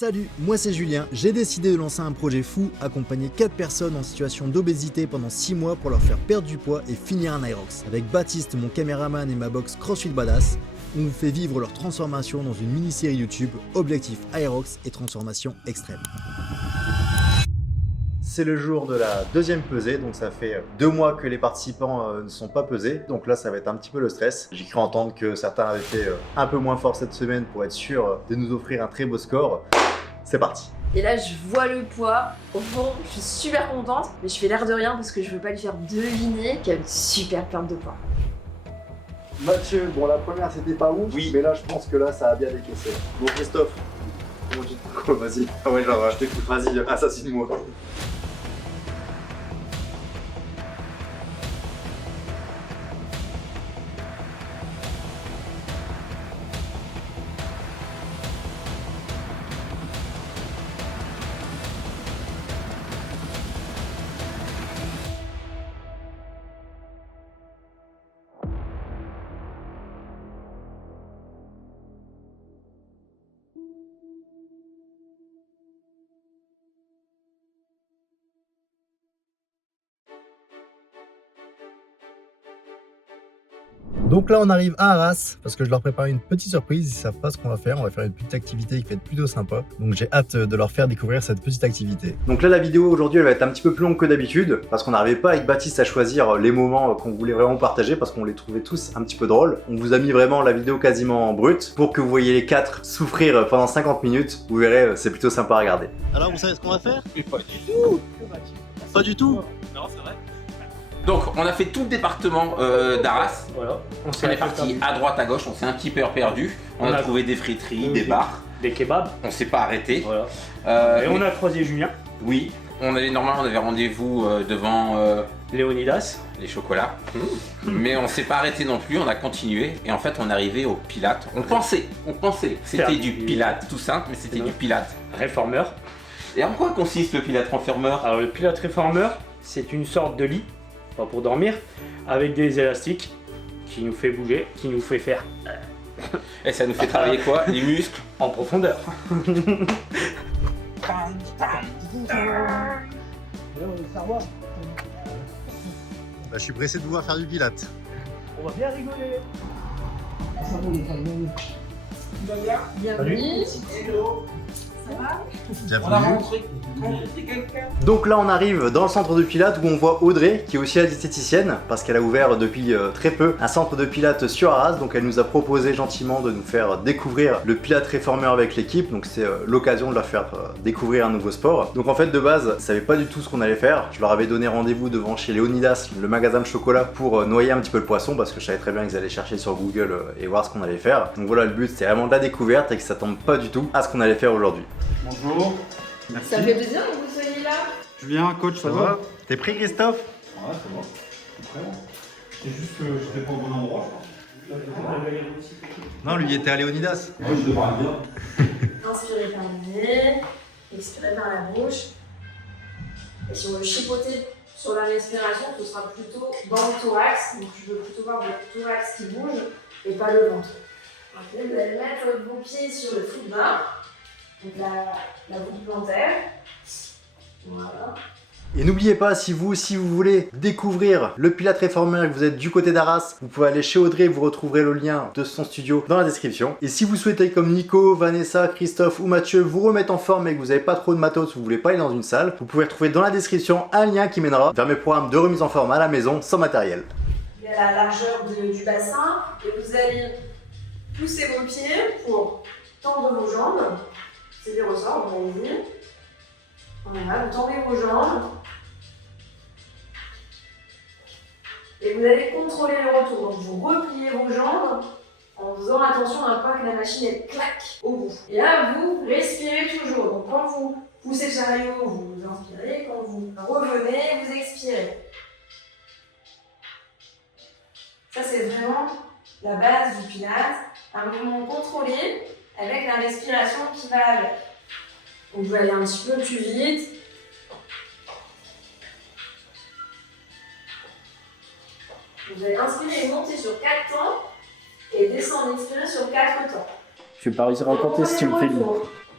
Salut, moi c'est Julien, j'ai décidé de lancer un projet fou, accompagner 4 personnes en situation d'obésité pendant 6 mois pour leur faire perdre du poids et finir un Aerox. Avec Baptiste, mon caméraman et ma box CrossFit Badass, on vous fait vivre leur transformation dans une mini-série YouTube, objectif Aerox et transformation extrême. C'est le jour de la deuxième pesée, donc ça fait 2 mois que les participants ne sont pas pesés, donc là ça va être un petit peu le stress. J'ai cru entendre que certains avaient fait un peu moins fort cette semaine pour être sûr de nous offrir un très beau score. C'est parti. Et là je vois le poids, au fond je suis super contente, mais je fais l'air de rien parce que je veux pas lui faire deviner qu'il y a une super perte de poids. Mathieu, bon la première c'était pas ouf, oui. Mais là je pense que là ça a bien décaissé. Bon Christophe, comment tu te quoi, vas-y. Ah ouais genre je t'écoute, vas-y, assassine-moi. Donc là on arrive à Arras parce que je leur prépare une petite surprise, ils savent pas ce qu'on va faire, on va faire une petite activité qui va être plutôt sympa. Donc j'ai hâte de leur faire découvrir cette petite activité. Donc là la vidéo aujourd'hui elle va être un petit peu plus longue que d'habitude parce qu'on n'arrivait pas avec Baptiste à choisir les moments qu'on voulait vraiment partager parce qu'on les trouvait tous un petit peu drôles. On vous a mis vraiment la vidéo quasiment en brut pour que vous voyez les 4 souffrir pendant 50 minutes. Vous verrez, c'est plutôt sympa à regarder. Alors vous savez ce qu'on va faire? Pas du tout. Pas du tout. Non, c'est vrai. Donc, on a fait tout le département d'Arras. Voilà. On est parti à droite, à gauche, on s'est un petit peu perdu. On a trouvé des friteries, des bars. Des kebabs. On s'est pas arrêté. Voilà. Et on a croisé Julien. Oui. Normalement, on avait rendez-vous devant Léonidas. Les chocolats. Mais on s'est pas arrêté non plus, on a continué. Et en fait, on est arrivé au Pilates. On pensait. C'était du Pilates, tout simple, mais c'était du Pilates. Réformeur. Et en quoi consiste le Pilates réformeur? Alors, le Pilates réformeur, c'est une sorte de lit. Pour dormir, avec des élastiques qui nous fait bouger, qui nous fait faire. Et ça nous fait travailler quoi? Les muscles en profondeur. Là, je suis pressé de vous voir faire du Pilates. On va bien rigoler. Tu vas bien? Bienvenue. Hello. On a rencontré quelqu'un. Donc là on arrive dans le centre de Pilates où on voit Audrey qui est aussi esthéticienne parce qu'elle a ouvert depuis très peu un centre de Pilates sur Arras, donc elle nous a proposé gentiment de nous faire découvrir le Pilates réformeur avec l'équipe, donc c'est l'occasion de leur faire découvrir un nouveau sport. Donc en fait de base je savais pas du tout ce qu'on allait faire, je leur avais donné rendez-vous devant chez Léonidas, le magasin de chocolat, pour noyer un petit peu le poisson parce que je savais très bien qu'ils allaient chercher sur Google et voir ce qu'on allait faire. Donc voilà, le but c'est vraiment de la découverte et qu'ils s'attendent pas du tout à ce qu'on allait faire aujourd'hui. Bonjour. Merci. Ça fait plaisir que vous soyez là. Julien, coach, ça va? T'es prêt Christophe? Ouais, ça va. Je suis prêt. C'est juste que je n'étais pas au bon endroit, je pense. Non, lui il était à Léonidas. Ouais, je devrais bien. Inspirez par le nez, expirez par la bouche. Et si on veut chipoter sur la respiration, ce sera plutôt dans le thorax. Donc je veux plutôt voir votre thorax qui bouge et pas le ventre. Okay, vous allez mettre vos pieds sur le foot bas. Donc la voûte plantaire. Voilà. Et n'oubliez pas, si vous voulez découvrir le Pilates réformeur et que vous êtes du côté d'Arras, vous pouvez aller chez Audrey, vous retrouverez le lien de son studio dans la description. Et si vous souhaitez, comme Nico, Vanessa, Christophe ou Mathieu, vous remettre en forme et que vous n'avez pas trop de matos, vous voulez pas aller dans une salle, vous pouvez retrouver dans la description un lien qui mènera vers mes programmes de remise en forme à la maison sans matériel. Il y a la largeur du bassin et vous allez pousser vos pieds pour tendre vos jambes. C'est des ressorts, vous allez-y. Voilà, vous tendez vos jambes. Et vous allez contrôler le retour. Donc vous repliez vos jambes en faisant attention à ne pas que la machine elle claque au bout. Et là, vous respirez toujours. Donc quand vous poussez le chariot, vous inspirez. Quand vous revenez, vous expirez. Ça, c'est vraiment la base du Pilates. Un mouvement contrôlé avec la respiration qui va avec. On va aller un petit peu plus vite. Vous allez inspirer et monter sur 4 temps et descendre, expirer sur 4 temps. Je vais pas réussir à compter si tu me fais une.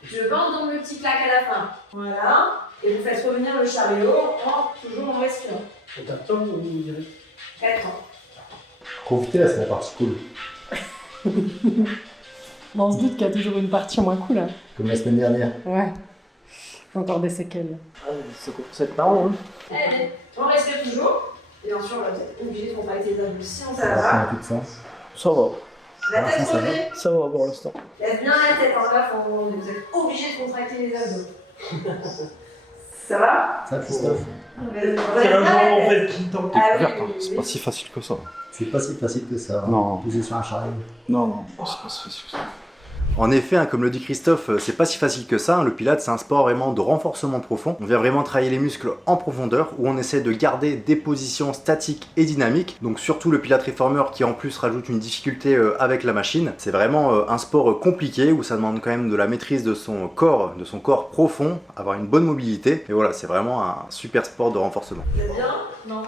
Je bande dans le petit claque à la fin. Voilà. Et vous faites revenir le chariot toujours en respirant. 4 ans, vous direz 4 ans. Profitez là, c'est la partie cool. On se doute qu'il y a toujours une partie moins cool. Hein. Comme la semaine dernière. Ouais. Encore des séquelles. C'est marrant, hein. Allez, on respire toujours. Et bien sûr, on va être obligé de contracter les abdos si on ça Ça va. n'a plus de sens. Ça va. La tête ça va. relevée. Ça va pour l'instant. Lève bien la tête en bas, vous êtes obligé de contracter les abdos. Ça va? Ça, Christophe. C'est un genre en fait qui tente. Ah oui, C'est pas si facile que ça. C'est pas si facile que ça. Non. Poser sur un chariot. Non, c'est pas si facile que ça. En effet, hein, comme le dit Christophe, c'est pas si facile que ça. Le Pilates, c'est un sport vraiment de renforcement profond. On vient vraiment travailler les muscles en profondeur, où on essaie de garder des positions statiques et dynamiques. Donc surtout le Pilates réformeur qui en plus rajoute une difficulté avec la machine. C'est vraiment un sport compliqué, où ça demande quand même de la maîtrise de son corps profond, avoir une bonne mobilité. Et voilà, c'est vraiment un super sport de renforcement. Vous êtes bien? Non.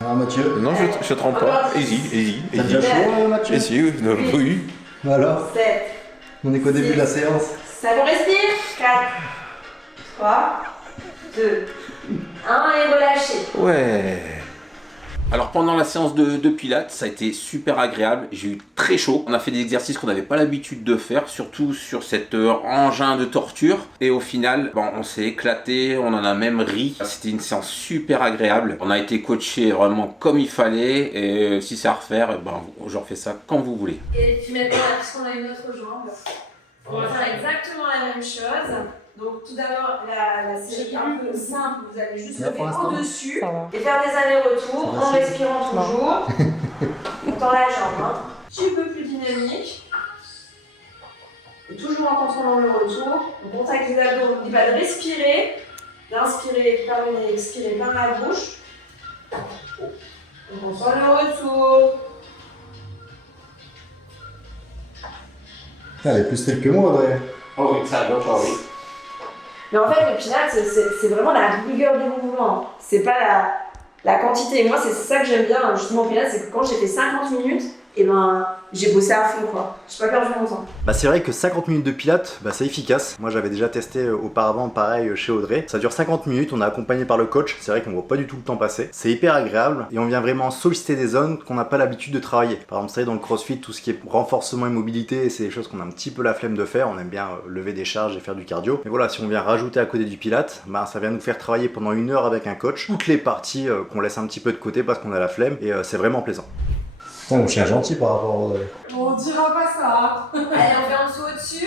Alors Mathieu, Non, je trempe pas. Easy. t'as déjà chaud Mathieu? Oui. Alors, 7. on est qu'au début de la séance. Ça vous respire? 4, 3, 2, 1 et relâchez. Ouais. Alors pendant la séance de pilates, ça a été super agréable, j'ai eu très chaud. On a fait des exercices qu'on n'avait pas l'habitude de faire, surtout sur cet engin de torture. Et au final, bon, on s'est éclaté, on en a même ri. C'était une séance super agréable. On a été coaché vraiment comme il fallait. Et si c'est à refaire, ben, je refais ça quand vous voulez. Et puis maintenant, puisqu'on a une autre jambe, on va faire exactement la même chose. Donc tout d'abord, la série un peu simple, vous allez juste lever au-dessus Ça va. et faire des allers-retours en respirant toujours. On tend la jambe, hein. Un petit peu plus dynamique. Et toujours en contrôlant le retour. On contacte les abdos, on n'oublie pas de respirer. D'inspirer par le nez, expirer par la bouche. On sent le retour. Elle est plus stable que moi, Audrey. Oh oui, ça va, oui. Mais en fait, le pilates, c'est vraiment la rigueur des mouvements. C'est pas la quantité. Et moi, c'est ça que j'aime bien, justement, au pilates, c'est que quand j'ai fait 50 minutes, et ben, j'ai bossé à fond, quoi. J'ai pas perdu mon temps. Bah c'est vrai que 50 minutes de pilates, bah c'est efficace. Moi j'avais déjà testé auparavant pareil chez Audrey. Ça dure 50 minutes, on est accompagné par le coach. C'est vrai qu'on voit pas du tout le temps passer. C'est hyper agréable et on vient vraiment solliciter des zones qu'on n'a pas l'habitude de travailler. Par exemple, vous savez, dans le crossfit, tout ce qui est renforcement et mobilité, c'est des choses qu'on a un petit peu la flemme de faire. On aime bien lever des charges et faire du cardio. Mais voilà, si on vient rajouter à côté du pilates, bah ça vient nous faire travailler pendant 1 heure avec un coach. Toutes les parties qu'on laisse un petit peu de côté parce qu'on a la flemme et c'est vraiment plaisant. Putain, mon chien gentil par rapport au... On dira pas ça. Allez, on fait en dessous au-dessus.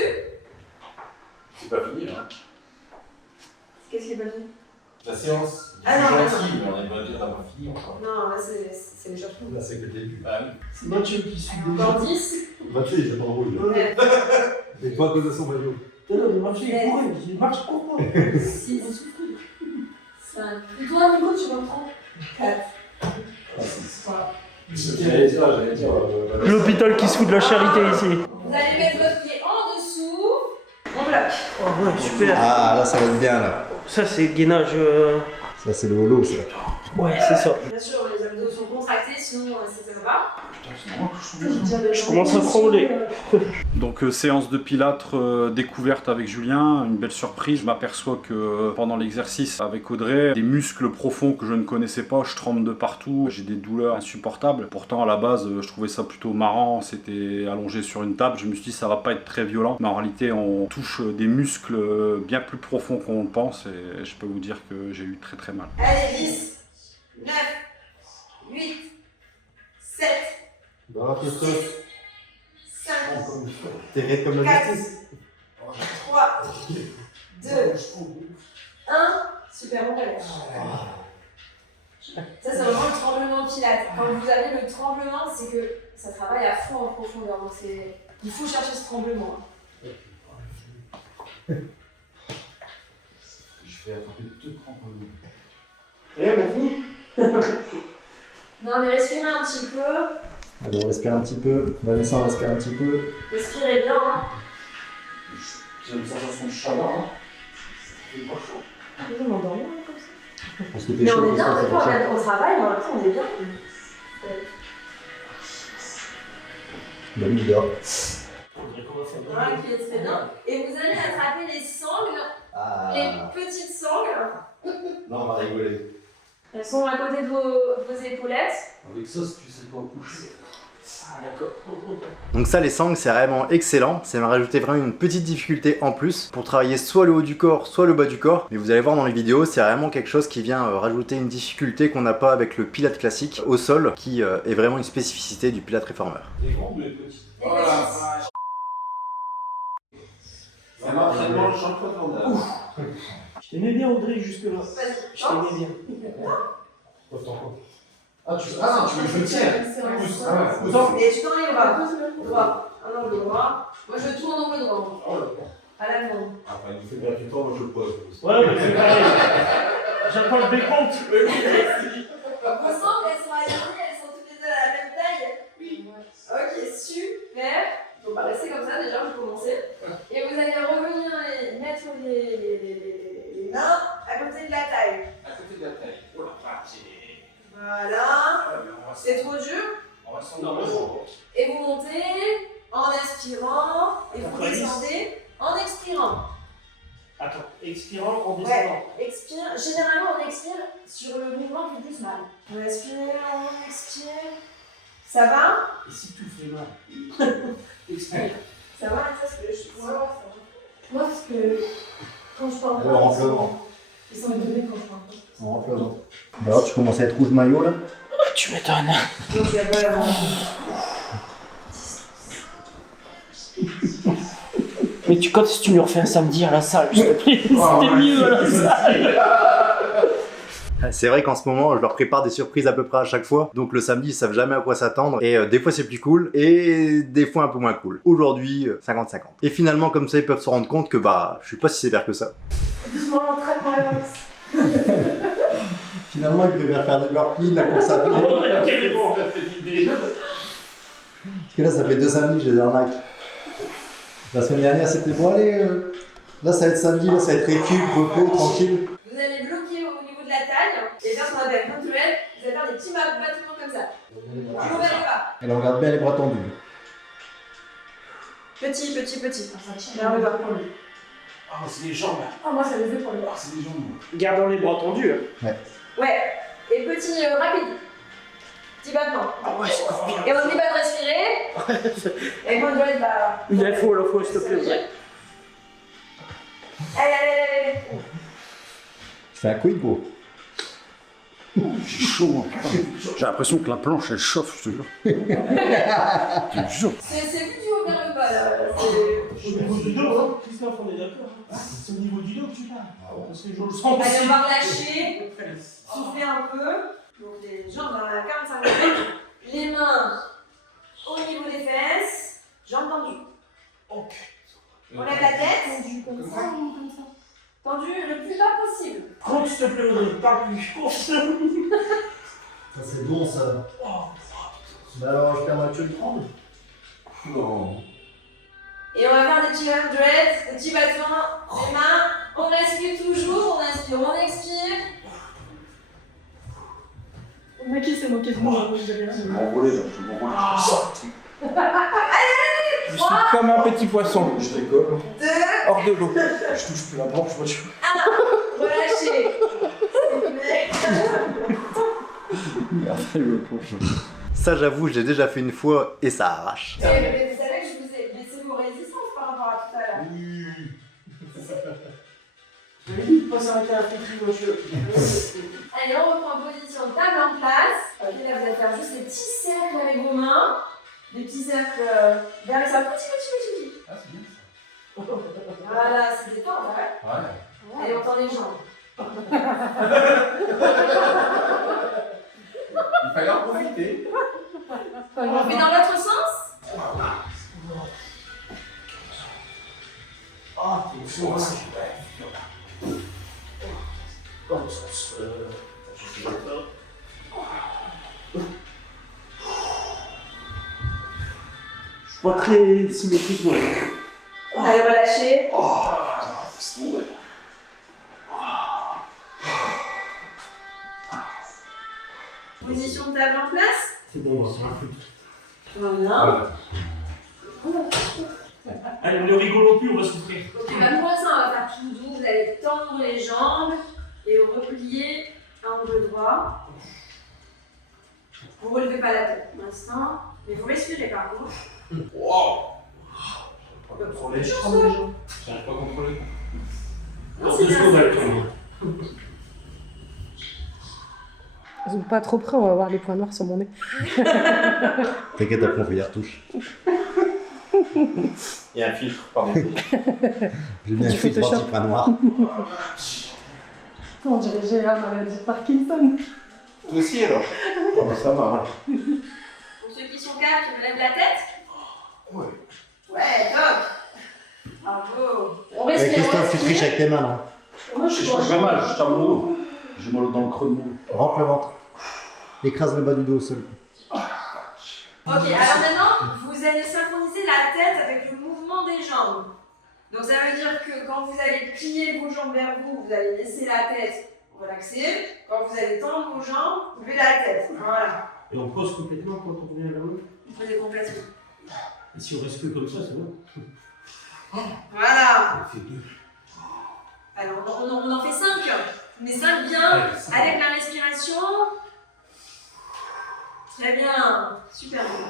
C'est pas fini, hein. Qu'est-ce qui est pas fini? La séance. Ah non, gentil, mais on n'a pas fini encore. Non, là, c'est le château. Là c'est que le début. Ah oui. C'est Mathieu qui suit des Encore 10. Mathieu, il est pas rouge. Mais pas à cause de son maillot. Mathieu, il marche pour moi. 6. 5. Et toi, Nico, tu vas prendre 4. 3. J'allais dire. L'hôpital qui se fout de la charité ici. Vous allez mettre votre pied en dessous. On bloque. Oh ouais, super. Ah là ça va être bien là. Ça c'est gainage. Ça c'est le holo ça. Ouais, c'est ça. Bien sûr, les abdos sont contractés, sinon ça ne va pas. Je commence à trembler. Donc séance de pilates découverte avec Julien, une belle surprise. Je m'aperçois que pendant l'exercice avec Audrey, des muscles profonds que je ne connaissais pas, je tremble de partout, j'ai des douleurs insupportables. Pourtant à la base, je trouvais ça plutôt marrant, c'était allongé sur une table. Je me suis dit ça va pas être très violent, mais en réalité on touche des muscles bien plus profonds qu'on le pense et je peux vous dire que j'ai eu très très mal. Allez, 10, 9, 8, 7, 6, 5, T'es raide comme la 4, justice. 3, 2, 1. Super, on relâche. Ça, c'est vraiment le tremblement de pilates. Quand vous avez le tremblement, c'est que ça travaille à fond en profondeur. Donc il faut chercher ce tremblement. Je fais à peu près 2 tremblements. Non, mais respirez un petit peu. Allez, on respire un petit peu. Vanessa, on respire un petit peu. Respirez bien. Hein. J'ai une sensation de chaleur. Je vais m'endormir comme ça. Parce que t'es Mais chaud, on est bien, ça, on ça est au travail, mais en même temps, on est bien. Bonne idée. Voilà, qui est très bien. Et vous allez attraper les sangles, les petites sangles. Non, on va rigoler. Elles sont à côté de vos épaulettes. Avec ça, si tu sais pas coucher. Ah, d'accord. Donc ça, les sangles, c'est vraiment excellent. Ça m'a rajouté vraiment une petite difficulté en plus pour travailler soit le haut du corps, soit le bas du corps. Mais vous allez voir dans les vidéos, c'est vraiment quelque chose qui vient rajouter une difficulté qu'on n'a pas avec le Pilate classique au sol, qui est vraiment une spécificité du Pilate réformeur. Les grands ou les petits? Les petites. C'est un entraînement champion. Je t'aimais bien, Audrey, jusque-là. Je t'aimais bien. Ah, tu veux que je tienne? Et tu tends les bras. Droit. Un angle droit. Moi, je tourne angle droit. À la demande. Enfin, il me fait gratuitement, moi je le pose. Ouais, mais c'est pareil. J'attends le décompte. Vos sangles, elles sont alignées, elles sont toutes les deux à la même taille. Oui. Ok, super. Donc, bah, restez comme ça, déjà, vous commencez. Et vous allez revenir et mettre les mains à côté de la taille. À côté de la taille. Oh la vache. Voilà. C'est trop dur. On va s'en Et vous montez en inspirant et vous descendez en expirant. Attends, expirant en descendant. Ouais, expire. Généralement, on expire sur le mouvement qui fait plus mal. On inspire, on expire. Ça va? Et si tu fais mal? Expire. Ça va, ça, c'est le choix. Moi, parce que quand je parle Alors, en pleurant. ils sont étonnés quand je parle pas. En pleurant. Alors, tu commences à être rouge maillot là? Tu m'étonnes. Donc, il y a pas vraiment. Mais quand est-ce que tu me refais un samedi à la salle, s'il te plaît? C'était mieux à la salle. C'est vrai qu'en ce moment, je leur prépare des surprises à peu près à chaque fois. Donc le samedi, ils savent jamais à quoi s'attendre. Et des fois, c'est plus cool. Et des fois, un peu moins cool. Aujourd'hui, 50-50. Et finalement, comme ça, ils peuvent se rendre compte que bah, je suis pas si sévère que ça. Doucement, entraînement relax. Finalement, ils préfèrent faire de leur pli, de la course à pied. Parce que là, ça fait 2 samedis que je les arnaque. La semaine dernière, c'était bon, allez. Là, ça va être samedi, là, ça va être récup, repos, tranquille. Vous allez bloquer au niveau de la taille et faire ce qu'on appelle contrôle. Vous allez faire des petits battements comme ça. Je vous verrai pas. Elle regarde bien les bras tendus. Petit. Vers le bas. Ah, c'est les jambes. Ah, moi, ça les épaules. Ah, c'est les jambes. Gardons les bras tendus. Ouais. Et petit rapide. Petit battement. Ah ouais, c'est encore bien. Et on n'oublie pas de respirer. Et quand je dois être là. Une fois, s'il te plaît. Allez. C'est un quick-go. J'ai chaud, hein, putain. J'ai l'impression que la planche elle chauffe, je te jure. Je te jure. C'est plus du haut vers le bas là. Au niveau du dos, Christophe, on est d'accord. C'est au niveau du dos que tu parles. Parce que je le sens Allez, aussi. on va relâcher. Souffler un peu. Donc les jambes dans la 45 degrés. Les mains au niveau des fesses. Jambes tendues. Ok. On lève la tête. Tendu le plus bas possible. Compte, s'il te plaît, Audrey. Parle plus. Compte. Ça, c'est bon, ça. Bah alors, je perds ma queue, tremble. Non. Et on va faire des petits hundreds, des petits battements, les mains. On respire toujours, on inspire, on expire. Le mec, il s'est moqué de moi. Je vais m'envoler là, je vais m'envoler. Je suis comme un petit poisson. Je décolle. 2, Hors de l'eau. Je touche plus la planche, moi je. 1, relâchez. Ça, j'avoue, j'ai déjà fait une fois et ça arrache. Vous savez que je vous ai baissé vos résistances par rapport à tout à l'heure. J'avais dit de pas s'arrêter à la pétrie, monsieur. Allez, on reprend position table en place. Ok, là, vous allez faire juste des petits cercles avec vos mains. Des petits cercles vers ça. Petit. Ah, c'est bien ça. Voilà, c'est des temps, ouais. Ouais. Allez, on tend les jambes. Il fallait en profiter. On fait dans l'autre sens. Ah, t'es fou, hein. Dans le sens. Je suis d'accord. Je suis pas très symétrique, moi. Allez, relâchez. C'est bon, ouais. Position de table en place. C'est bon, c'est un peu. Voilà. Allez, ne rigolons plus, on va souffrir. Ok, bah pour l'instant, on va faire tout doux. Vous allez tendre les jambes et replier à angle droit. Vous ne relevez pas la tête pour l'instant, mais vous respirez par contre. Wow. Je prends les jambes. J'arrive pas à contrôler. Non, Dans c'est 2 bien, secondes, c'est elle bien. tombe. Ils sont pas trop près, on va voir les points noirs sur mon nez. T'inquiète, après on fait des retouches. Il y a un filtre par défaut. J'ai mis un Du filtre Photoshop. anti-point noir. On dirait que j'ai la maladie de Parkinson. Toi aussi alors. Oh, bah, ça va. Pour ceux qui sont calmes, qui me lèvent la tête. Ouais. Ouais, top. Bravo. On Ouais, respire. Christophe, tu triches avec tes mains là. Moi, je suis J'ai mal, je t'en mots. J'ai mal dans le creux de mou. Rentre le ventre. Écrase le bas du dos au sol. Ok, alors maintenant, vous allez synchroniser la tête avec le mouvement des jambes. Donc ça veut dire que quand vous allez plier vos jambes vers vous, vous allez laisser la tête relaxer. Quand vous allez tendre vos jambes, vous levez la tête. Voilà. Et on pose complètement quand on revient vers nous. Vous posez complètement. Et si on reste que comme ça, c'est bon. Voilà. On fait 2. Alors on en fait 5. Mais 5 bien, avec la respiration. Très bien. Super bien.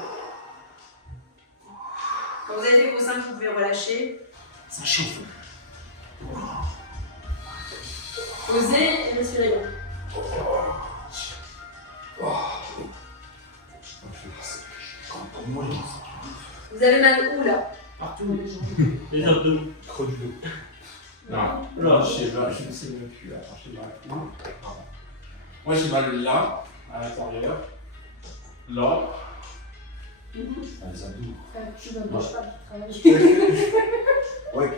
Quand vous avez fait vos 5, vous pouvez relâcher. Ça chauffe. Posez et respirez bien. Vous avez mal où là? Partout. Les abdos. Creux du dos. Non. Là, je ne sais même plus. Attends, j'ai mal. Moi j'ai mal là, à l'intérieur. Là. Les abdos. Tu ne bouges pas, tu travailles. Ouais,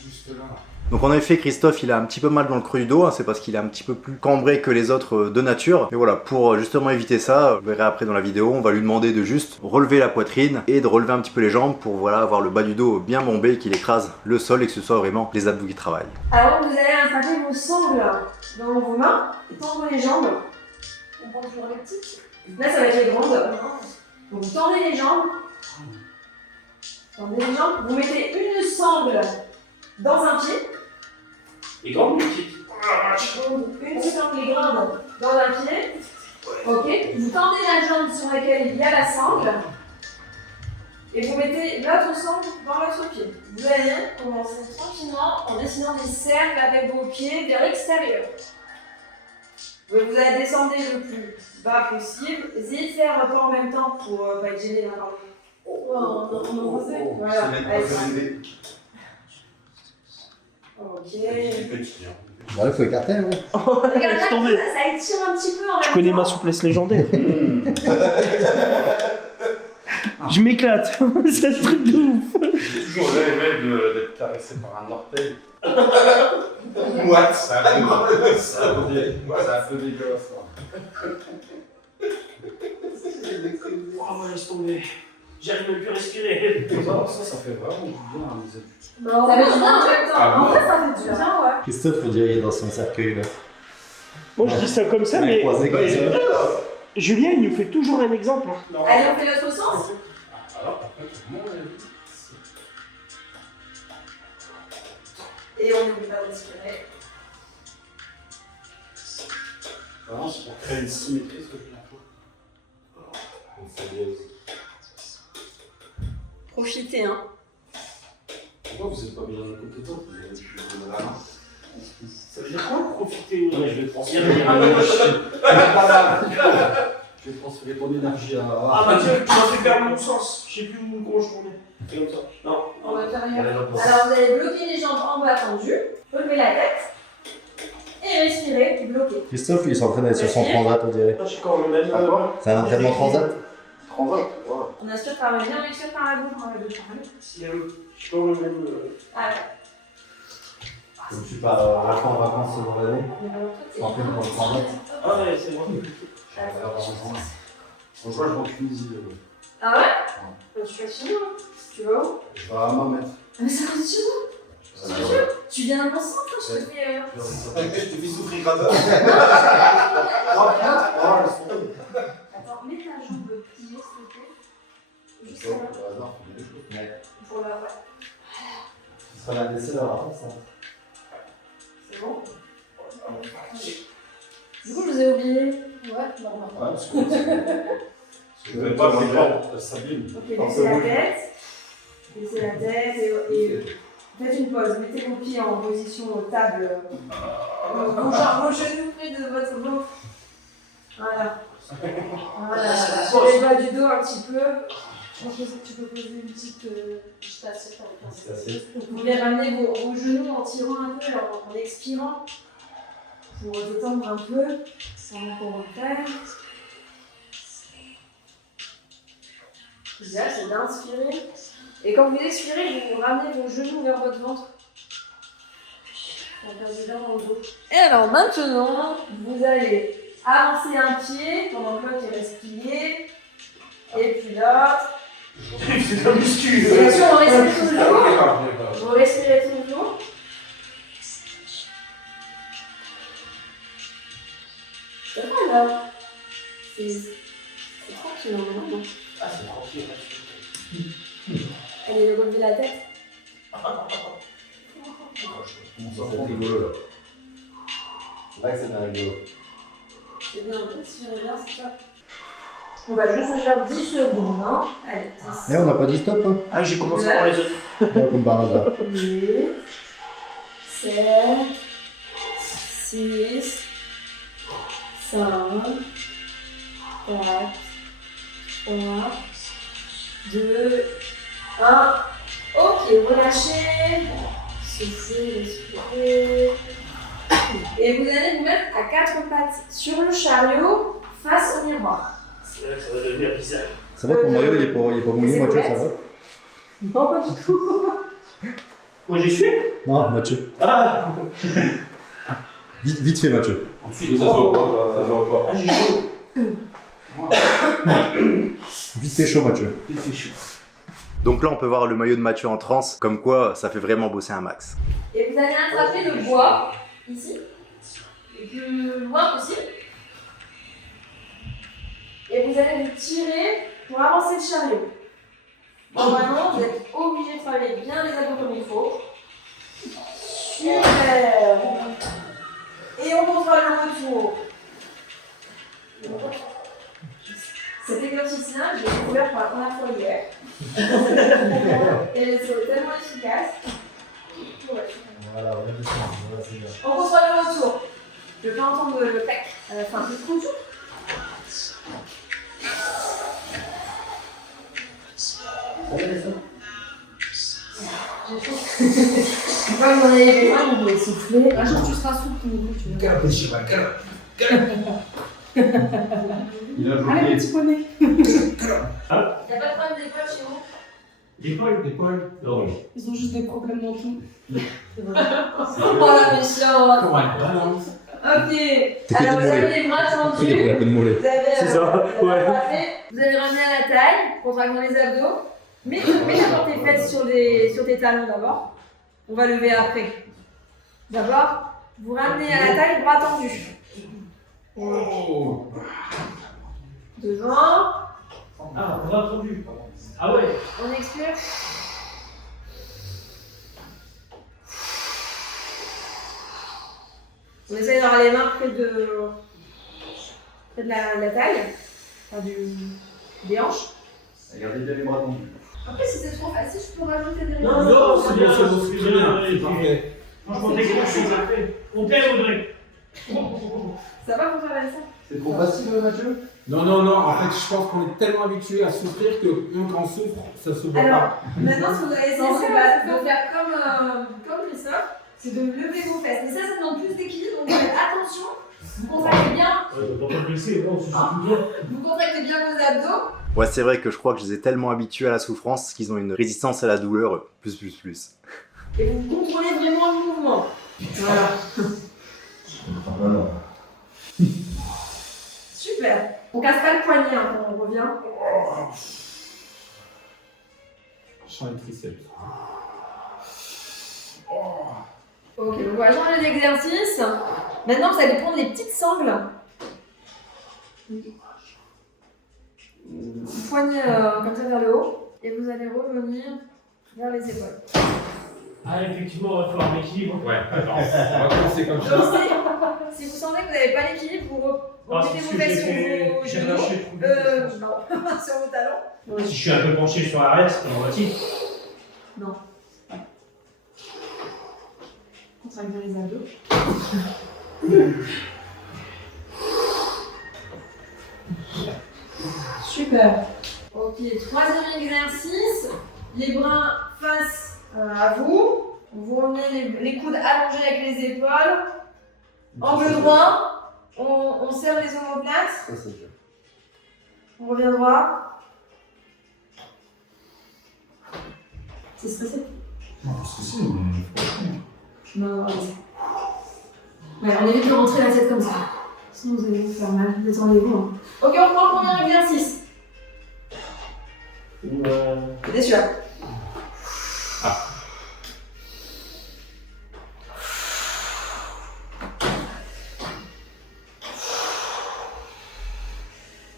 juste là. Donc en effet, Christophe, il a un petit peu mal dans le creux du dos, hein, c'est parce qu'il est un petit peu plus cambré que les autres de nature. Et voilà, pour justement éviter ça, vous verrez après dans la vidéo, on va lui demander de juste relever la poitrine et de relever un petit peu les jambes pour voilà, avoir le bas du dos bien bombé, qu'il écrase le sol et que ce soit vraiment les abdos qui travaillent. Alors vous allez attraper vos sangles dans vos mains et tendre les jambes. On prend toujours les petites. Là ça va être les grandes. Donc vous tendez les jambes. Tendez les jambes. Vous mettez une sangle dans un pied. Les grandes petites. Une sangle grande dans un pied. Ok. Vous tendez la jambe sur laquelle il y a la sangle. Et vous mettez l'autre sangle dans l'autre pied. Vous allez commencer tranquillement en dessinant des cercles avec vos pieds vers l'extérieur. Vous allez descendre le plus bas possible. Essayez de faire pas en même temps pour pas être gêné d'un par l'autre. Voilà. Allez, ok. Bon, il faut écarter, hein. Regarde, Laisse tomber. ça étire un petit peu en même temps. Je connais ma souplesse légendaire. Je m'éclate. C'est un truc de ouf. J'ai toujours rêvé d'être caressé par un orteil. What ça C'est un peu dégueulasse. Oh, laisse tomber. J'arrive même plus à respirer. Ça fait vraiment du bien à mes adultes. Ça fait du bien en même temps. Ah, En vrai, ça fait du bien, ouais. Christophe, on dirait dans son cercueil là. Moi, je dis ça comme ça, mais Croisé comme ça. Julien, il nous fait toujours un exemple. Hein. Allez, on fait l'autre sens. Alors, après, tout le monde Et on n'oublie pas de respirer. Vraiment, c'est pour créer une symétrie ce que je viens de faire. Profitez, hein. Pourquoi vous n'êtes pas mis dans un côté top? Vous avez pu donner la main. Ça veut dire quoi, profiter? Ouais, je vais transférer. Je vais transférer ton énergie à. Ah bah tiens, tu m'as fait perdre mon sens. Je sais plus où comment je tournais. C'est comme ça. Non. On va faire rien. Alors, vous allez bloquer les jambes en bas tendues, relever la tête et respirer, bloquer. Christophe, il s'entraîne avec sur son transat, on dirait. Là, j'ai quand même. C'est un entraînement transat. Transat, voilà. On aspire par le nez, on expire par la bouche, par la bouche, par la bouche. Je suis quand même. Ah ouais. Comme tu pars à en vacances dans l'année, Mais dans l'autre, c'est- s'entraîne pour le transat. Ah ouais, c'est bon. Donc, moi, je vais en Tunisie. Ah ouais? Bah, tu fais chez nous, hein. Tu vas où? Je vais à Mamet. Mais ça va chez nous? Tu viens à mon centre, je te fais. Je te fais souffrir grave. Attends, mets ta jambe pliée, s'il te plaît. Juste là. Il pour la ouais. Ce sera la vaisselle avant ça. C'est bon? Du coup, je vous ai oublié. Ouais, normal. Ouais, parce que je ne pas le grand, ça s'abîme. Ok, baissez la tête. Baissez la tête et faites une pause. Mettez vos pieds en position table. Vos genoux près de votre ventre. Voilà. Voilà. Sur les bas du dos un petit peu. Je pense que tu peux poser une petite assiette avec un. Vous pouvez ramener vos genoux en tirant un peu, en expirant. Pour détendre un peu. Pendant qu'on reprenne. L'idéal, c'est d'inspirer. Et quand vous expirez, vous ramenez vos genoux vers votre ventre. On perd bien dans le dos. Et alors maintenant, vous allez avancer un pied pendant que l'autre reste plié. Et puis l'autre. C'est un muscu. Bien sûr, on respire toujours. Vous respirez toujours. C'est pas grave. C'est tranquille, normalement. Ah, c'est tranquille. Allez, relevez la tête. C'est rigolo là. C'est vrai que c'est bien rigolo. C'est bien, respirez bien, c'est ça. On va juste faire 10 secondes, hein. Allez, 10. Eh, on n'a pas dit stop, hein. Ah, j'ai commencé par les autres. Ouais, comme par hasard. 8, 7, 6, 5, 4, 3, 2, 1. Ok, relâchez. Soufflez, respirez. Et vous allez vous mettre à 4 pattes sur le chariot face au miroir. C'est vrai que ça va devenir bizarre. Ça va, ton maillot il est pas mouillé, c'est Mathieu, ça correct. va? Non, pas du tout. Moi, j'y suis. Non, Mathieu. Ah, Vite fait, Mathieu. Ensuite, ça se voit pas. Ça se voit pas. j'ai chaud. Vite fait chaud, Mathieu. Il fait chaud. Donc là, on peut voir le maillot de Mathieu en transe, comme quoi ça fait vraiment bosser un max. Et vous allez attraper le bois, ici, le plus loin possible. Et vous allez vous tirer pour avancer le chariot. Normalement, vous êtes obligé de travailler bien les abdos comme il faut. Super. Et on contrôle le retour. Cet exercice-là, je l'ai découvert pour la première fois hier. Et c'est tellement efficace. Ouais. Voilà, c'est bien. On contrôle le retour. Je peux entendre le tac à la fin. C'est trop chaud. J'ai chaud. Une fois que vous en avez fait un, vous pouvez souffler. Un jour, tu seras souple, tu me dis. Il a Allez, joué. petit poney. Il n'y a pas de problème d'épaule chez vous? L'épaule. Non. Ils ont juste des problèmes dans tout. Oh la méchante. Ok. Alors, vous avez les bras tendus. Vous avez, C'est ça, ouais. Vous allez ramener à la taille, contractant les abdos. Mets d'abord tes fesses sur tes talons d'abord. On va lever après. D'abord, vous ramenez à la taille, bras tendus. Devant. Ah, on a entendu. Ah ouais. On expire. On essaye d'avoir les mains près de la taille, enfin des hanches. Regardez bien les bras tendus. Après, si c'est trop facile, je peux rajouter des Non, réglages. c'est bien, c'est bon, c'est bien. C'est parfait. Franchement, t'es quelque chose à faire. On t'aime, Audrey. Ça va pour faire ça? C'est trop facile, Mathieu? Non, en fait, je pense qu'on est tellement habitué à souffrir que même quand on souffre, ça se voit Alors, pas. maintenant, ce que vous allez essayer, c'est de faire comme Christophe, c'est de lever vos fesses. Mais ça demande plus d'équilibre, donc faites attention. Vous contractez bien. T'as pas blessé, non, c'est bien. Vous contractez bien vos abdos. Ouais, c'est vrai que je crois que je les ai tellement habitués à la souffrance qu'ils ont une résistance à la douleur plus. Et vous contrôlez vraiment le mouvement. Voilà. Super. On casse pas le poignet hein, quand on revient. Je sens les triceps. Ok, donc on va changer d'exercice. Maintenant, vous allez prendre les petites sangles. Poignet comme ça vers le haut. Et vous allez revenir vers les épaules. Ah, effectivement, il va falloir l'équilibre. Ouais, attends, on va commencer comme ça. Donc, si vous sentez que vous n'avez pas l'équilibre, vous remettez vos fesses sur vos J'ai genoux. relâché Non, sur vos talons. Si je suis un peu penché sur l'arrêt, c'est pas dramatique. Non. Contracte bien les abdos. Super. Ok, troisième exercice. Les bras face à vous. Vous remenez les coudes allongés avec les épaules. Angle droit. On serre les omoplates. Ça, c'est dur. On revient droit. C'est stressé? Non, c'est Non, allez-y. Ouais, on évite de rentrer la tête comme ça. Sinon vous allez vous faire mal. Détendez-vous. Hein. Ok, on reprend le premier exercice. T'es sûr?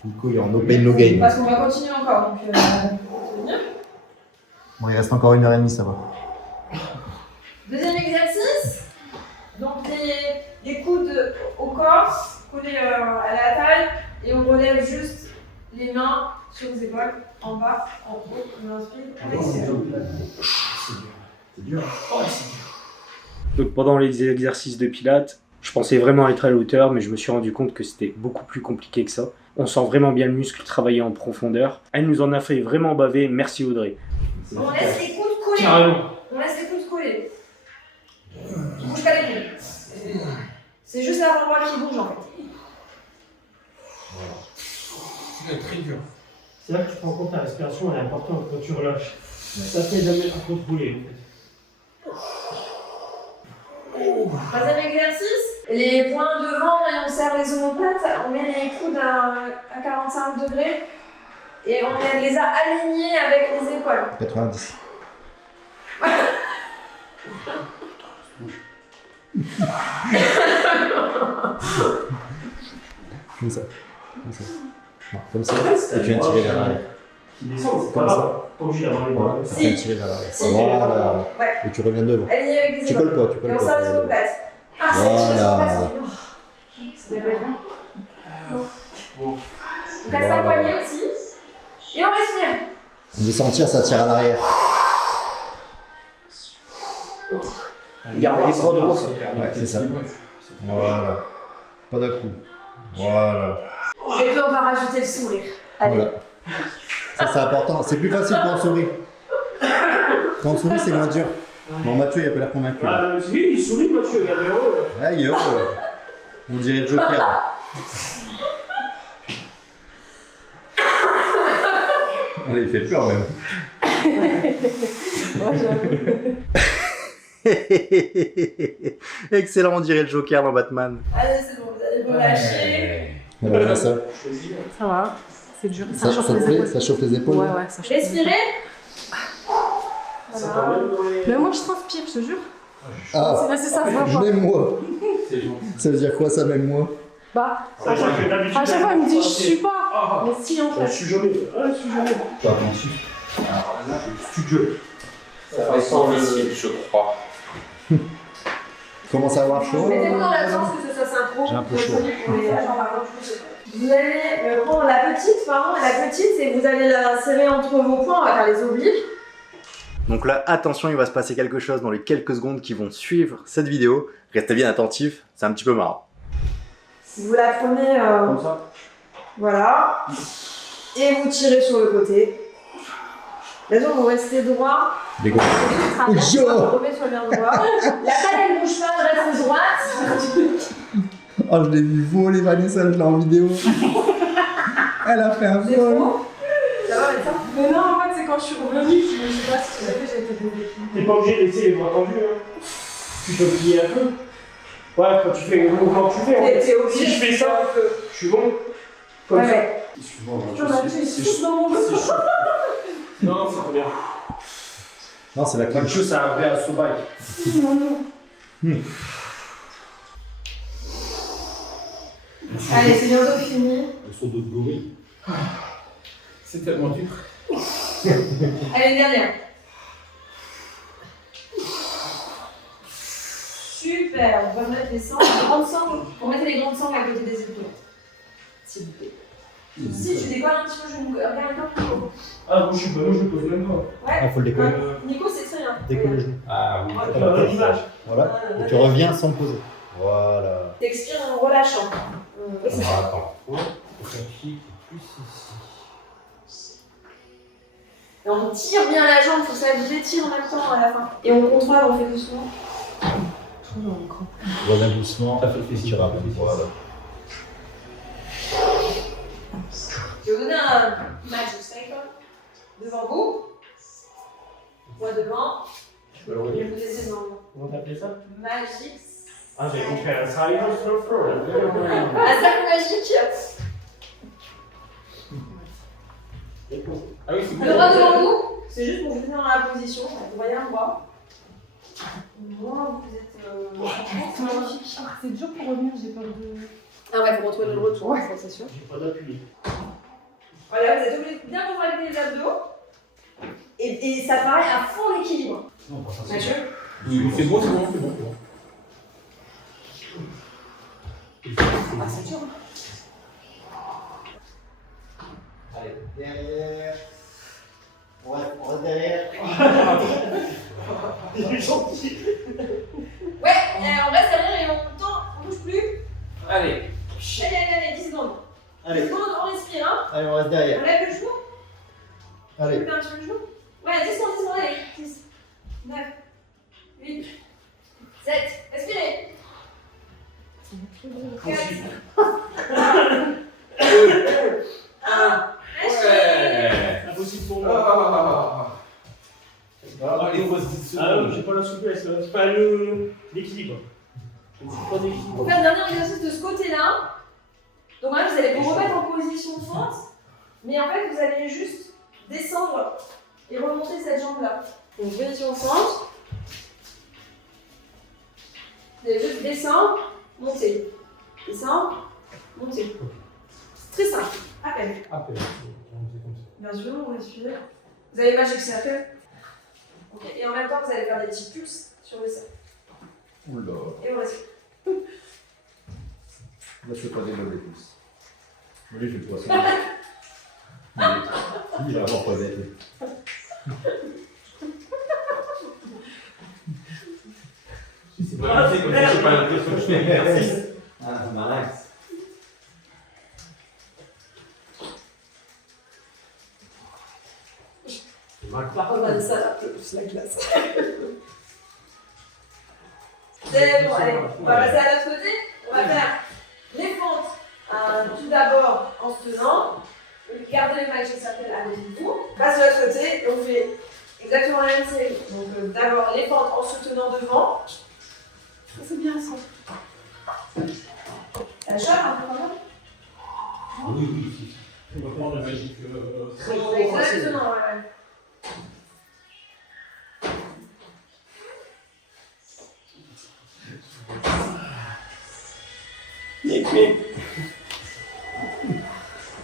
Nico, il est en no pain, no gain. Parce qu'on va continuer encore. Donc, c'est bien. Bon, il reste encore 1h30, ça va. Deuxième exercice. Donc les coudes au corps, collés à la taille, et on relève juste les mains sur les épaules, en bas, en haut, on inspire, on expire. C'est dur. Donc pendant les exercices de pilates, je pensais vraiment être à la hauteur, mais je me suis rendu compte que c'était beaucoup plus compliqué que ça. On sent vraiment bien le muscle travailler en profondeur. Elle nous en a fait vraiment baver, merci Audrey. On laisse les coudes collés. Carrément. On laisse les coudes collés. On bouge pas les coudes. C'est juste l'avant-bras qui bouge en fait. C'est très dur. C'est là que tu te rends compte que la respiration elle est importante quand tu relâches. Ça t'aide à contrôler en fait. Troisième exercice. Les poings devant et on serre les omoplates. On met les coudes à 45 degrés. Et on les a alignés avec les épaules. 90. Comme ça. Comme ça. Non, comme ça. Et tu viens tirer vers l'arrière. Qui descend, c'est Comme pas ça. grave. Pas obligé d'avoir les bras. Tu viens tirer vers l'arrière. Si. Voilà. Ouais. Et tu reviens devant. Alignés avec les Tu épaules. colles pas, tu Et colles on serre les pas. omoplates. Ah, c'est Voilà. Ça va être bien. On casse la poignée aussi. Et on respire. On veut sentir, ça tire à l'arrière. Garde les bras devant. Ouais, c'est ça. Voilà. Pas d'un coup. Voilà. Et puis on va rajouter le sourire. Allez. Voilà. Ça, c'est important. C'est plus facile quand on sourit. Quand on sourit, c'est moins dur. Bon, Mathieu, il a pas l'air convaincu. là. Oui, il sourit Mathieu, regardez heureux. Ah, il est heureux. On dirait le Joker. Il fait peur même. Excellent, on dirait le Joker dans Batman. Allez, c'est bon, vous allez vous lâcher. Voilà, ça. Ça va, c'est dur. Ça chauffe les épaules. Ça chauffe les épaules. Ouais, ça chauffe. Respirez. Ça Voilà. t'emmène dans les... Mais moi je transpire, je te jure. Ah, C'est ça, se voit pas. même moi. Ça veut dire quoi ça, même moi? Bah, Sachant que d'habitude, à chaque fois, il me dit je suis pas. Ah, Mais si, en je fait. suis jamais. Ah, je suis jamais. Pas attention. Alors là, c'est studieux. Ça ressemble ici, je crois. Commence à avoir chaud. Mettez-vous dans la danse que ça synchro. J'ai un peu chaud. Vous allez prendre la petite, pardon, la petite, et vous allez la serrer entre vos poings, on va faire les obliques. Donc là, attention, il va se passer quelque chose dans les quelques secondes qui vont suivre cette vidéo. Restez bien attentifs, c'est un petit peu marrant. Vous la prenez, Comme ça. voilà, et vous tirez sur le côté. Bien sûr, vous restez droit. Les gars. Vous remettez sur le bien droit. La taille, elle ne bouge pas, elle reste droite. Oh, je l'ai vu voler Vanessa, je l'ai en vidéo. Elle a fait un C'est vol. faux. Ça va, Vanessa? Mais non, en fait, c'est quand je suis revenue, je sais pas si tu l'as fait, j'ai été désolée. T'es pas obligé de laisser les bras tendus. Hein. Tu peux plier un peu. Ouais, quand tu fais le mouvement que tu fais. En fait. T'es obligé. Si je fais ça, je suis bon. Comme Ouais, ça. ouais. J'en ai fait six dans mon dos. Non, c'est trop bien. Non, c'est la clé. Mathieu, c'est un vrai assaut-bike. Allez, c'est bientôt fini. Elles sont d'autres gorilles. C'est tellement dur. Allez, dernière. Super, on va mettre les sangles, les grandes sangles. Pour mettre les grandes sangles à côté des épaulettes. S'il vous plaît. Si tu décolles un petit peu, je vais me regarder un peu. Ah, moi je le pose même pas. Ouais. faut le décoller. Nico, c'est très bien. Décolle le genou. Ah oui. Voilà. Et tu reviens sans te poser. Voilà. T'expires en relâchant. Oui, c'est ça. Attends. Et on tire bien la jambe, faut que ça vous étire en même temps à la fin. Et on contrôle, on fait doucement. Reviens doucement. Ça fait le festival. Voilà. Je vais vous donner un match de 5 devant vous. Moi devant. Je vais vous laisser devant moi. Comment t'appelles ça? Magique. Ah, j'ai compris un silence no floor. Un cercle magique. Ah oui, c'est Le bras devant vous, c'est juste pour vous tenir dans la position. Vous voyez un bras. Moi, vous êtes. C'est magnifique. C'est dur pour revenir, j'ai peur de. Ah ouais, faut retrouver le retour, ouais, c'est sûr. J'ai pas d'appui. Voilà, vous êtes obligé de bien contracter les abdos. Et ça travaille à fond l'équilibre. Mathieu? C'est bon, c'est bon, c'est bon. Ah, c'est dur. Allez, derrière. On reste derrière. Il est gentil. Ouais, on reste derrière et on bouge plus. Allez. Allez, 10 secondes. Allez. 10 secondes, on respire, hein. Allez, on reste derrière. On lève le genou. Allez. On lève un petit peu le genou. Ouais, 10 secondes, allez. 10, 9, 8, 7, respirez. 4, 1, lâchez. Impossible pour moi. Ah non, j'ai pas la souplesse, c'est pas l'équilibre. Je ne suis pas d'équilibre. On va faire le dernier exercice de ce côté-là. Donc là, vous allez vous remettre en position de fente, mais en fait, vous allez juste descendre et remonter cette jambe-là. Donc, position de fente. Vous allez juste descendre, monter. Descendre, monter. C'est très simple. À peine. Bien sûr, on respire. Vous avez Magic Circle. Okay. Et en même temps, vous allez faire des petits pulses sur le cercle. Oula. Et on respire. Là, c'est pas des mauvais pouces. Oui, j'ai le poisson. Il va avoir pas d'être. C'est pas l'impression que je fais l'exercice. Ah, malin. On va de ça là, plus la classe. C'est bon, allez, on va passer à l'autre côté. On va faire les fentes tout d'abord en se tenant. Gardez les mains qui s'appellent à côté de vous. Passe de l'autre côté et on fait exactement la même série. Donc d'abord les fentes en se tenant devant. C'est bien ça. Ça choque un peu quand même. Oui, oui. On va prendre la magique. Exactement, ouais.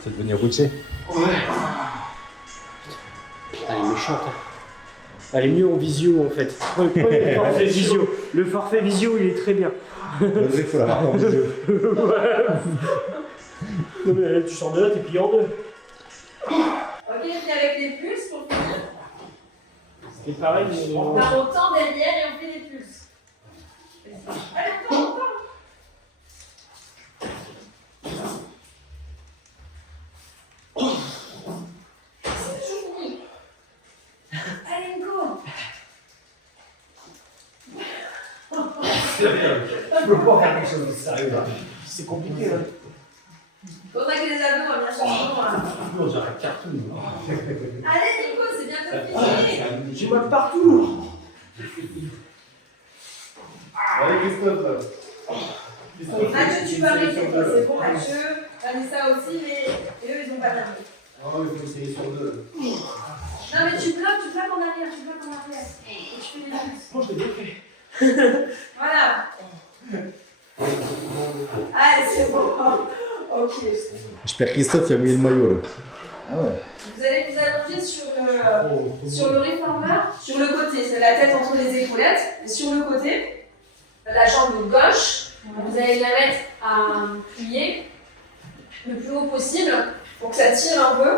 Ça devenir routier. Ouais. Elle est méchante. Elle est mieux en visio en fait. Prenez le forfait visio. Le forfait visio il est très bien. Il faut l'avoir en vidéo. Non mais tu sors de là, t'es plié en deux. Ok, puis avec les pulses pour finir. C'est pareil, mais... On part autant derrière et on fait les pulses. Allez, encore. C'est toujours fini. Allez, Nico. Je peux pas faire quelque chose de sérieux là. C'est compliqué là. Contractez les abdos, bien sûr. Non, j'ai un carton. Allez, Nico, c'est bientôt fini. J'ai mal partout. Allez, Christophe. Mathieu, tu peux arrêter. C'est bon, Mathieu. Vanessa aussi, mais eux, ils ont pas terminé. Oh, il faut essayer sur deux. Non, mais tu bloques en arrière, Et tu fais les pulses. Moi je l'ai bien fait. Voilà. Allez, c'est bon. Ok. J'espère que Christophe il a mis le maillot là. Ah ouais. Vous allez vous allonger sur le réformeur, sur le côté. C'est la tête entre les épaulettes, et sur le côté. la jambe gauche. Vous allez la mettre à plier le plus haut possible pour que ça tire un peu.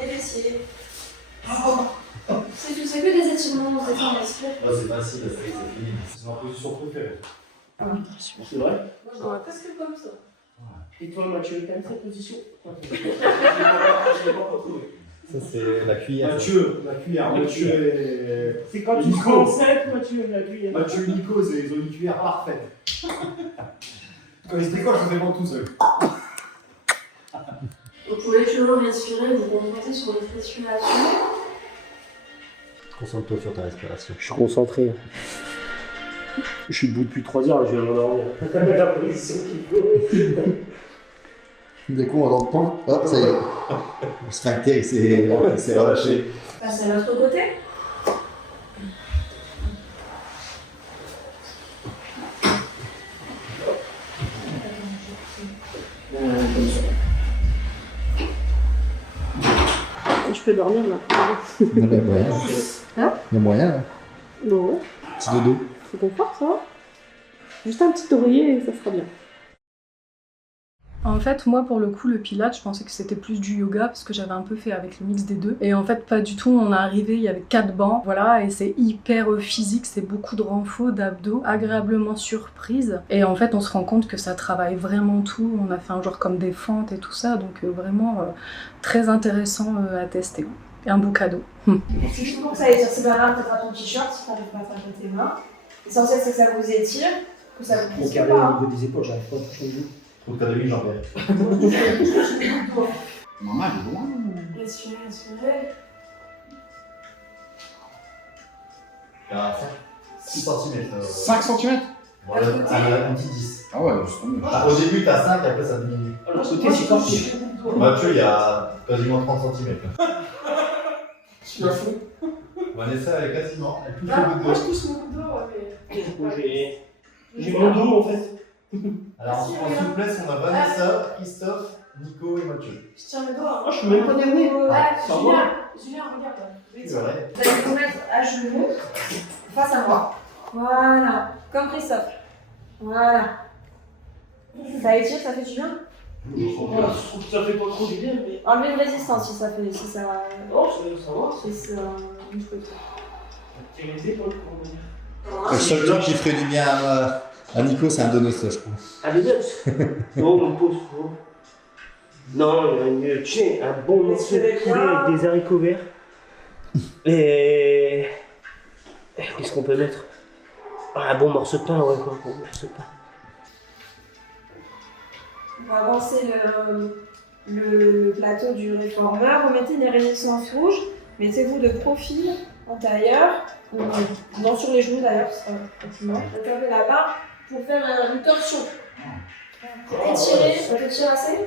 Les fessiers. C'est tout, c'est que des étirements, c'est ça, respire. C'est facile, c'est fini. C'est ma position préférée. C'est vrai? Moi, je vois presque comme ça. Et toi, Mathieu, t'aimes cette position? Ça, c'est la cuillère. Mathieu, la cuillère. Mathieu et... C'est quand tu Nico. prends 7, Mathieu, la cuillère. Mathieu et Nico, ils ont une cuillère parfaite. Quand ils se décollent, ça dépend tout seul. Vous pouvez toujours respirer, vous concentrez sur les respirations. Concentre-toi sur ta respiration. Je suis concentré. Je suis debout depuis 3 heures, je vais m'endormir. La position qu'il faut. D'un coup, on entend, hop, ça y est. Le sphincter, il s'est relâché. Passe à l'autre côté. Je peux dormir là. Il y a moyen. Hein? Il y a moyen, là. Non, Petit dodo. c'est confort ça va. Juste un petit oreiller et ça sera bien. En fait, moi, pour le coup, le pilates, je pensais que c'était plus du yoga parce que j'avais un peu fait avec le mix des deux. Et en fait, pas du tout. On est arrivé, il y avait 4 bancs, voilà, et c'est hyper physique, c'est beaucoup de renfo, d'abdos, agréablement surprise. Et en fait, on se rend compte que ça travaille vraiment tout. On a fait un genre comme des fentes et tout ça, donc vraiment très intéressant à tester. Et un beau cadeau. Si je trouve que ça étire, c'est pas grave, peut-être à ton t-shirt si t'arrives pas à faire tes mains. L'essentiel, c'est que ça vous étire, que ça vous Mon pousse carré pas. au niveau des épaules, j'arrive pas à toucher le genou. Trop de cadeaux, j'en perds. Maman, elle est loin. Respirez, respirez. 6 cm. 5 cm. Voilà, un petit 10. Ah ouais, justement. Au début, t'as 5, après ça diminue. À l'autre côté, c'est torché. Mathieu, il y a quasiment 30 cm. Tu l'as fait. Vanessa, elle est quasiment. Elle touche Ah, le bout de moi, dos. je touche mon dos, mais... J'ai mon dos en fait. Alors, en souplesse, on a Vanessa, Christophe, Nico et Mathieu. Je tiens le dos. Hein. Ah, je suis même pas nerveux. Ouais, Ça va. Julien, regarde. C'est vrai. Vous allez vous mettre à genoux, face à moi. Voilà, comme Christophe. Voilà. Ça étire, ça fait du bien. Je trouve que ça fait pas trop du bien, mais. Enlevez une résistance si ça fait. Si ça. Non, ça va. Si ça. Je peux tout. Tiens les épaules, comment dire. Le seul truc qui ferait du bien à Nico, c'est un donosto, je crois. Ah, les deux. Non, mon pauvre. Non, tu sais, un bon morceau de poulet avec des haricots verts. Et. Qu'est-ce qu'on peut mettre? Ah, un bon morceau de pain, ouais, quoi. Un bon morceau de pain. On va avancer le plateau du réformeur. Remettez des résistances rouges. Mettez-vous de profil antérieur. Non, sur les genoux d'ailleurs, ce sera optimal. Regardez la barre pour faire une torsion. Étirer, ça te tire assez?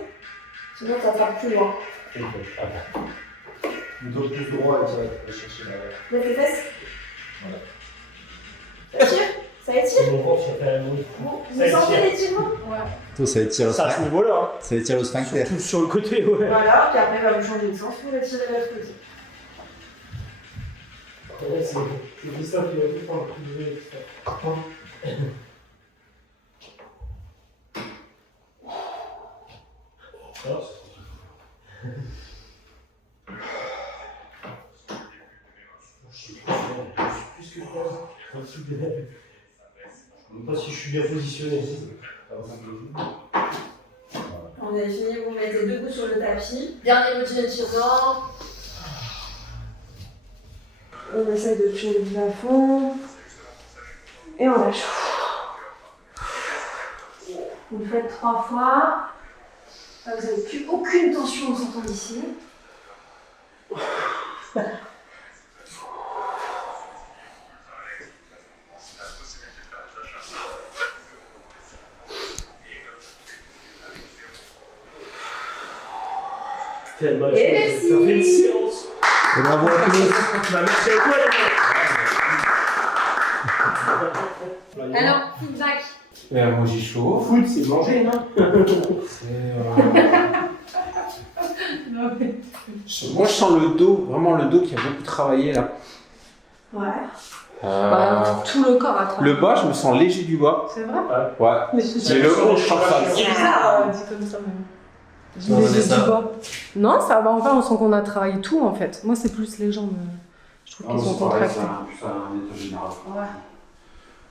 Sinon, ça va plus loin. Plutôt plus droit et direct. Chercher la... Lève les fesses. Ça tire? Ça étire? Mon corps, ça fait un bruit. Vous sentez l'étirement? Ouais. Toi, ça étire le Ça, à ce sphincter. niveau-là, hein. Ça étire le sphincter. Surtout sur le côté, ouais. Voilà, puis après, vous changez de sens pour étirer l'autre côté. Ouais, c'est Christophe qui va tout prendre le coup de jouer. Je sais pas si je suis bien positionné. On a fini, vous mettez debout sur le tapis. Dernier motif étirant. On essaye de toucher le plafond. Et on lâche. Vous le faites 3 fois. Là, vous n'avez plus aucune tension en sortant d'ici. Et merci. Ça fait une séance. Et bravo à tous. Merci à toi, les gars. Alors, feedback. Moi j'ai chaud. Foot, c'est manger, non? Moi, je sens le dos, vraiment le dos qui a beaucoup travaillé là. Ouais. Tout le corps à travers. Le bas, je me sens léger du bas. C'est vrai? Ouais. Mais Mais le haut, je sens ça. C'est bizarre, dit comme ça même. Je Non, l'ai c'est dit ça. du bas. Non, ça va, enfin, on sent qu'on a travaillé tout en fait. Moi, c'est plus les jambes. Je trouve qu'ils sont contractés. C'est un état général. Ouais.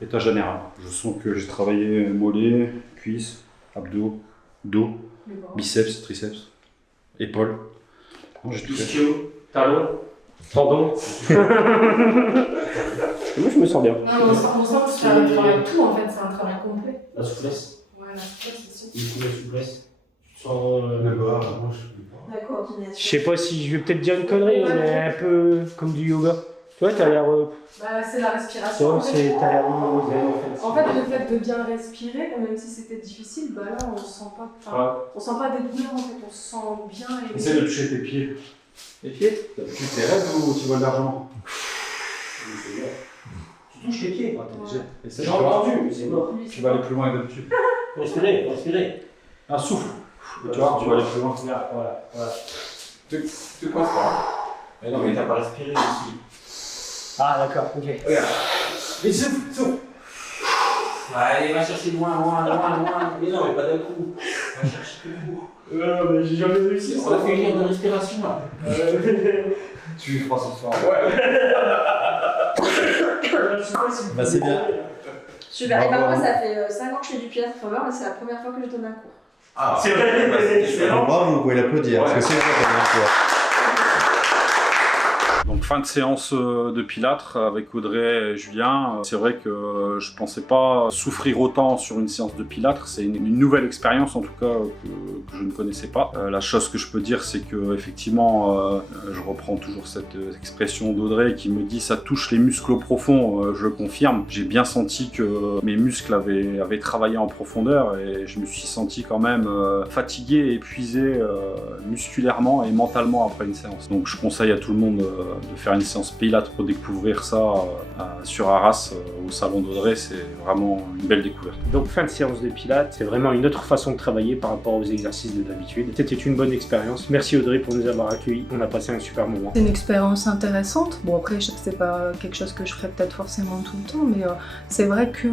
État général. Je sens que j'ai travaillé mollets, cuisses, abdos, dos, Les bras. biceps, triceps, épaules. Non, j'ai tout fait. Ischio, talon, tendon. Moi, je me sens bien. Non, mais on sent que c'est un travail tout en fait, c'est un travail complet. La souplesse, Ouais, la souplesse aussi. beaucoup de souplesse. Tu sens le bas, la manche. La coordination. Je sais pas si je vais peut-être dire une connerie, mais un peu comme du yoga. Tu vois, t'as l'air. Bah, c'est la respiration. En fait. T'as l'air zen en fait. En fait, le fait de bien respirer, même si c'était difficile, bah là, on sent pas. Enfin, on sent pas des douleurs en fait, on se sent bien. Et... Essaye de toucher tes pieds. Les pieds? D'habitude, t'es raide ou tu vois de l'argent? Tu touches tes pieds. Essaye, J'ai tu vois. entendu, mais c'est mort. Tu vas aller plus loin que d'habitude. Respirer. Un souffle. Et tu vois, tu vas aller plus loin. Voilà. Tu penses pas? Mais non, mais t'as pas respiré ici. Ah, d'accord, ok. Regarde. Mais souffle. Allez, va chercher loin. Mais non, mais pas d'un coup. Va chercher plus loin. Mais j'ai jamais réussi. On a fait une heure de respiration là. Tu feras ce soir. Bah, c'est bien. Super. Et Bravo. bah, moi, ça fait 5 ans que je fais du pilates faveur et c'est la première fois que je donne un cours. Ah, C'est vrai, c'est excellent. Bravo, vous pouvez l'applaudir, parce que c'est la première fois. Donc fin de séance de pilates avec Audrey et Julien. C'est vrai que je pensais pas souffrir autant sur une séance de pilates. C'est une nouvelle expérience en tout cas que je ne connaissais pas. La chose que je peux dire, c'est que effectivement, je reprends toujours cette expression d'Audrey qui me dit ça touche les muscles profonds. Je le confirme. J'ai bien senti que mes muscles avaient travaillé en profondeur et je me suis senti quand même fatigué et épuisé musculairement et mentalement après une séance. Donc je conseille à tout le monde de faire une séance pilates pour découvrir ça sur Arras au salon d'Audrey, c'est vraiment une belle découverte. Donc fin de séance de pilates, c'est vraiment une autre façon de travailler par rapport aux exercices de d'habitude. C'était une bonne expérience. Merci Audrey pour nous avoir accueillis. On a passé un super moment. C'est une expérience intéressante. Bon, après, je sais que c'est pas quelque chose que je ferais peut-être forcément tout le temps, mais c'est vrai que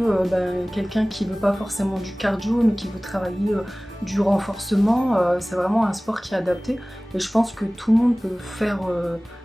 quelqu'un qui veut pas forcément du cardio, mais qui veut travailler du renforcement, c'est vraiment un sport qui est adapté. Et je pense que tout le monde peut faire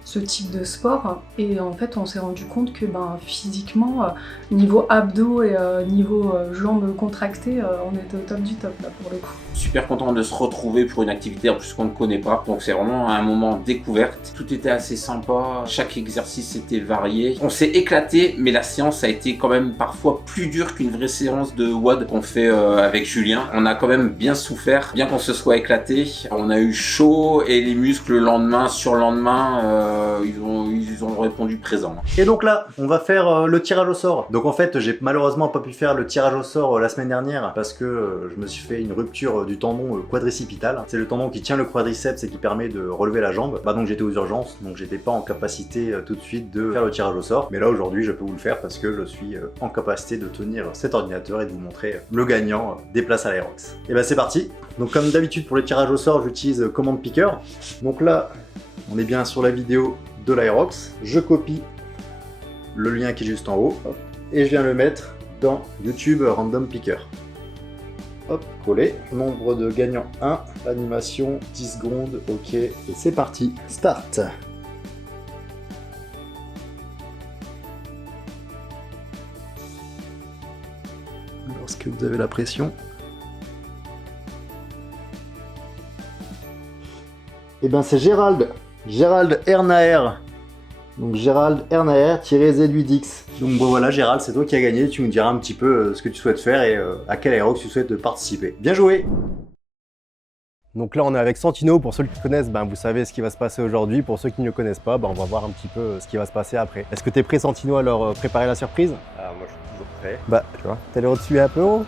ce type de sport. Et en fait, on s'est rendu compte que physiquement, niveau abdos et niveau jambes contractées, on était au top du top là pour le coup. Super content de se retrouver pour une activité en plus qu'on ne connaît pas. Donc c'est vraiment un moment découverte. Tout était assez sympa. Chaque exercice était varié. On s'est éclaté, mais la séance a été quand même parfois plus dure qu'une vraie séance de WOD qu'on fait avec Julien. On a quand même bien souffert, bien qu'on se soit éclaté. On a eu chaud et les muscles le lendemain, sur le lendemain, ils ont répondu présent. Et donc là, on va faire le tirage au sort. Donc en fait, j'ai malheureusement pas pu faire le tirage au sort la semaine dernière parce que je me suis fait une rupture du tendon quadricipital. C'est le tendon qui tient le quadriceps et qui permet de relever la jambe. Donc j'étais aux urgences, donc j'étais pas en capacité tout de suite de faire le tirage au sort. Mais là aujourd'hui, je peux vous le faire parce que je suis en capacité de tenir cet ordinateur et de vous montrer le gagnant des places à l'Aerox. Et c'est parti. Donc comme d'habitude pour le tirage au sort, j'utilise commande picker. Donc là, on est bien sur la vidéo de l'Aerox. Je copie le lien qui est juste en haut, hop, et je viens le mettre dans YouTube Random Picker. Hop, collé. Nombre de gagnants 1, animation 10 secondes, ok, et c'est parti. Start. Lorsque vous avez la pression. Et c'est Gérald Ernaer. Donc Gérald Ernaer-Z8X. Donc voilà Gérald, c'est toi qui as gagné, tu nous diras un petit peu ce que tu souhaites faire et à quel Aerox tu souhaites participer. Bien joué! Donc là on est avec Santino, pour ceux qui connaissent, vous savez ce qui va se passer aujourd'hui. Pour ceux qui ne le connaissent pas, on va voir un petit peu ce qui va se passer après. Est-ce que tu es prêt Santino à leur préparer la surprise? Ah moi je suis toujours prêt. Tu vois, t'as l'air au-dessus un peu haut.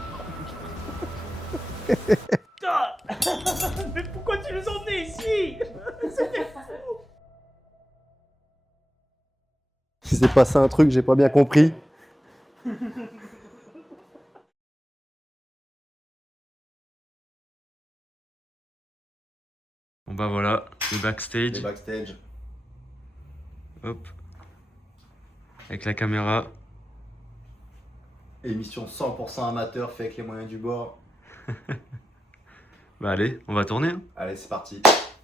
Mais pourquoi tu nous emmenais ici? Il s'est passé un truc, j'ai pas bien compris. Bon voilà, le backstage. backstage. Hop. avec la caméra. Émission 100% amateur, fait avec les moyens du bord. Bah allez, on va tourner. Hein. Allez, c'est parti.